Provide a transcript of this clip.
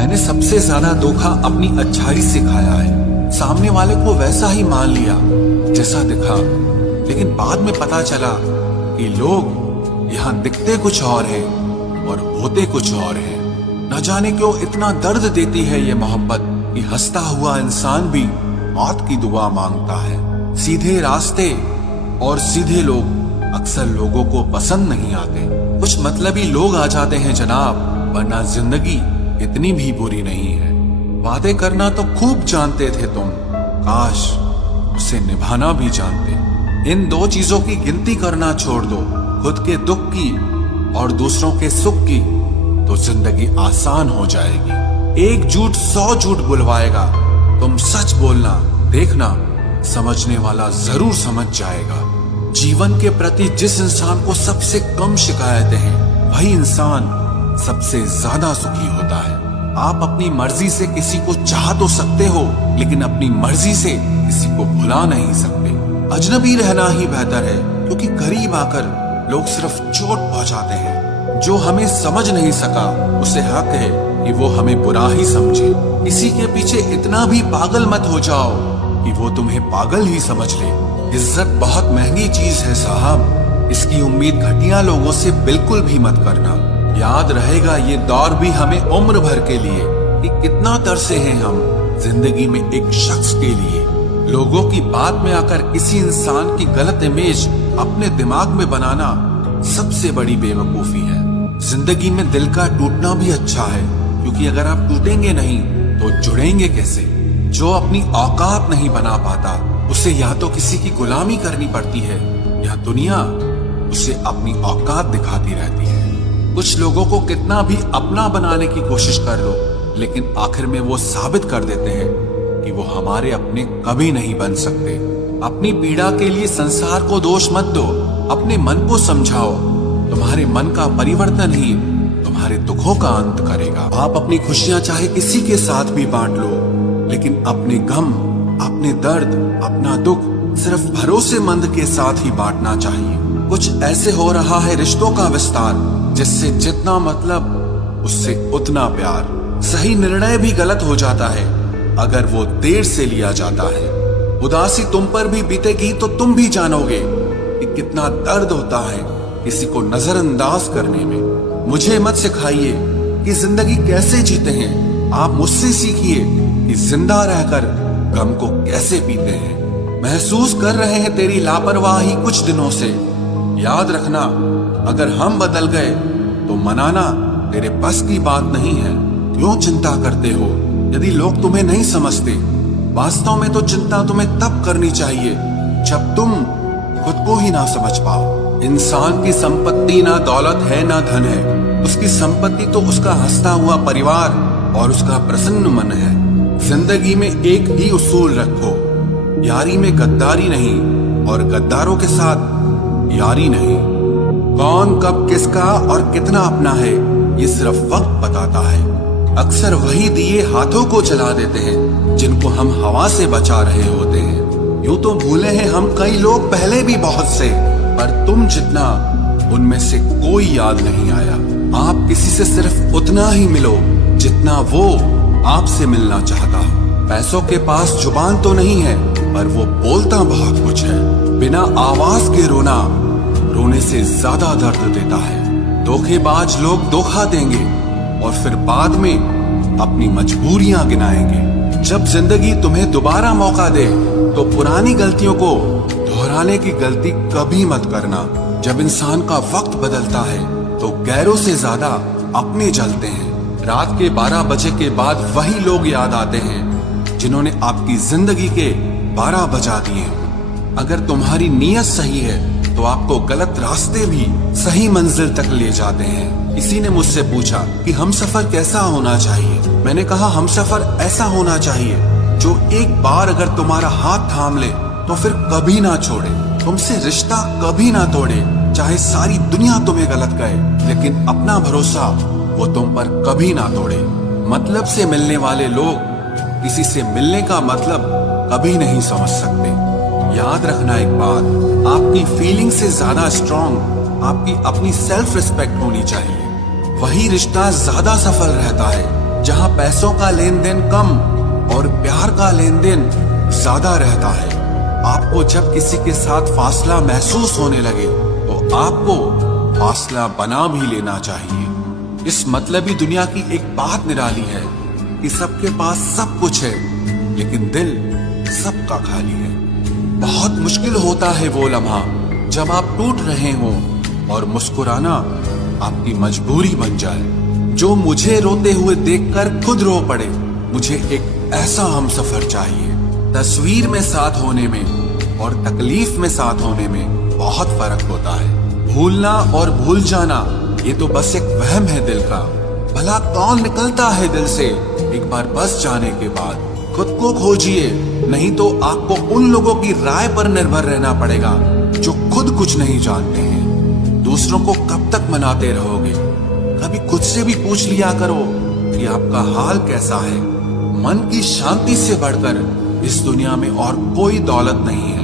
मैंने सबसे ज्यादा धोखा अपनी अच्छाई से खाया है। सामने वाले को वैसा ही मान लिया जैसा दिखा, लेकिन बाद में पता चला कि लोग यहाँ दिखते कुछ और हैं और होते कुछ और हैं। न जाने क्यों इतना दर्द देती है ये मोहब्बत कि हंसता हुआ इंसान भी मौत की दुआ मांगता है। सीधे रास्ते और सीधे लोग अक्सर लोगों को पसंद नहीं आते। कुछ मतलबी लोग आ जाते हैं जनाब, वरना जिंदगी इतनी भी बुरी नहीं है। वादे करना तो खूब जानते थे तुम, काश उसे निभाना भी जानते। इन दो चीजों की गिनती करना छोड़ दो, खुद के दुख की और दूसरों के सुख की, तो जिंदगी आसान हो जाएगी। एक झूठ 100 झूठ बुलवाएगा, तुम सच बोलना, देखना समझने वाला जरूर समझ जाएगा। जीवन के प्रति जिस इंसान को सबसे कम शिकायतें हैं, वही इंसान सबसे ज्यादा सुखी होता है। आप अपनी मर्जी से किसी को चाह तो सकते हो, लेकिन अपनी मर्जी से किसी को भुला नहीं सकते। अजनबी रहना ही बेहतर है, क्योंकि करीब आकर लोग सिर्फ चोट पहुंचाते हैं। जो हमें समझ नहीं सका, उसे हक है कि वो हमें बुरा ही समझे। किसी के पीछे इतना भी पागल मत हो जाओ कि वो तुम्हें पागल ही समझ ले। इज्जत बहुत महंगी चीज है साहब, इसकी उम्मीद घटिया लोगों से बिल्कुल भी मत करना। याद रहेगा ये दौर भी हमें उम्र भर के लिए कि कितना तरसे हैं हम जिंदगी में एक शख्स के लिए। लोगों की बात में आकर किसी इंसान की गलत इमेज अपने दिमाग में बनाना सबसे बड़ी बेवकूफी है। जिंदगी में दिल का टूटना भी अच्छा है, क्योंकि अगर आप टूटेंगे नहीं तो जुड़ेंगे कैसे। जो अपनी औकात नहीं बना पाता, उसे या तो किसी की गुलामी करनी पड़ती है, या दुनिया उसे अपनी औकात दिखाती रहती है। कुछ लोगों को कितना भी अपना बनाने की कोशिश कर लो, लेकिन आखिर में वो साबित कर देते हैं कि वो हमारे अपने कभी नहीं बन सकते। अपनी पीड़ा के लिए संसार को दोष मत दो, अपने मन को समझाओ। तुम्हारे मन का परिवर्तन ही तुम्हारे दुखों का अंत करेगा। आप अपनी खुशियां चाहे किसी के साथ भी बांट लो, लेकिन अपने गम, अपने दर्द, अपना दुख सिर्फ भरोसेमंद के साथ ही बांटना चाहिए। कुछ ऐसे हो रहा है रिश्तों का विस्तार, जिससे जितना मतलब उससे उतना प्यार। सही निर्णय भी गलत हो जाता है अगर वो देर से लिया जाता है। उदासी तुम पर भी बीतेगी तो तुम भी जानोगे कि कितना दर्द होता है किसी को नजरअंदाज करने में। मुझे मत सिखाइए कि जिंदगी कैसे जीते हैं, आप मुझसे सीखिए कि जिंदा रहकर गम को कैसे पीते हैं। महसूस कर रहे हैं तेरी लापरवाही कुछ दिनों से। याद रखना, अगर हम बदल गए तो मनाना तेरे बस की बात नहीं है। क्यों चिंता करते हो यदि लोग तुम्हें नहीं समझते? वास्तव में तो चिंता तुम्हें तब करनी चाहिए जब तुम खुद को ही ना समझ पाओ। इंसान की संपत्ति ना दौलत है ना धन है, उसकी संपत्ति तो उसका हंसता हुआ परिवार और उसका प्रसन्न मन है। जिंदगी में एक ही उसूल रखो, यारी में गद्दारी नहीं और गद्दारों के साथ यारी नहीं। कौन कब किसका और कितना अपना है, ये सिर्फ वक्त बताता है। अक्सर वही दिए हाथों को जला देते हैं जिनको हम हवा से बचा रहे होते हैं। यूं तो भूले हैं हम कई लोग पहले भी बहुत से, पर तुम जितना उनमें से कोई याद नहीं आया। आप किसी से सिर्फ उतना ही मिलो जितना वो आपसे मिलना चाहता। पैसों के पास जुबान तो नहीं है, पर वो बोलता बहुत कुछ है। बिना आवाज के रोना रोने से ज्यादा दर्द देता है। धोखेबाज लोग धोखा देंगे और फिर बाद में अपनी मजबूरियां गिनाएंगे। जब जिंदगी तुम्हें दोबारा मौका दे तो पुरानी गलतियों को दोहराने की गलती कभी मत करना। जब इंसान का वक्त बदलता है तो गैरों से ज्यादा अपने जलते हैं। रात के 12 बजे के बाद वही लोग याद आते हैं जिन्होंने आपकी जिंदगी के 12 बजा दिए। अगर तुम्हारी नीयत सही है तो आपको गलत रास्ते भी सही मंजिल तक ले जाते हैं। किसी ने मुझसे पूछा कि हमसफर कैसा होना चाहिए। मैंने कहा हमसफर ऐसा होना चाहिए जो एक बार अगर तुम्हारा हाथ थाम ले तो फिर कभी ना छोड़े, तुमसे रिश्ता कभी ना तोड़े। चाहे सारी दुनिया तुम्हें गलत कहे, लेकिन अपना भरोसा वो तुम पर कभी ना तोड़े। मतलब से मिलने वाले लोग किसी से मिलने का मतलब कभी नहीं समझ सकते। याद रखना एक बात, आपकी फीलिंग से ज्यादा स्ट्रॉन्ग आपकी अपनी सेल्फ रिस्पेक्ट होनी चाहिए। वही रिश्ता ज्यादा सफल रहता है जहां पैसों का लेन देन कम और प्यार का लेन देन ज्यादा रहता है। आपको जब किसी के साथ फासला महसूस होने लगे तो आपको फासला बना भी लेना चाहिए। इस मतलबी दुनिया की एक बात निराली है कि सबके पास सब कुछ है, लेकिन दिल सबका खाली है। बहुत मुश्किल होता है वो लम्हा जब आप टूट रहे हो और मुस्कुराना आपकी मजबूरी बन जाए। जो मुझे रोते हुए देखकर खुद रो पड़े। मुझे एक ऐसा हमसफर चाहिए। तस्वीर में साथ होने में और तकलीफ में साथ होने में बहुत फर्क होता है। भूलना और भूल जाना ये तो बस एक वहम है दिल का। भला कौन निकलता है दिल से एक बार बस जाने के बाद। खुद को खोजिए, नहीं तो आपको उन लोगों की राय पर निर्भर रहना पड़ेगा जो खुद कुछ नहीं जानते हैं। दूसरों को कब तक मनाते रहोगे? कभी खुद से भी पूछ लिया करो कि आपका हाल कैसा है। मन की शांति से बढ़कर इस दुनिया में और कोई दौलत नहीं है।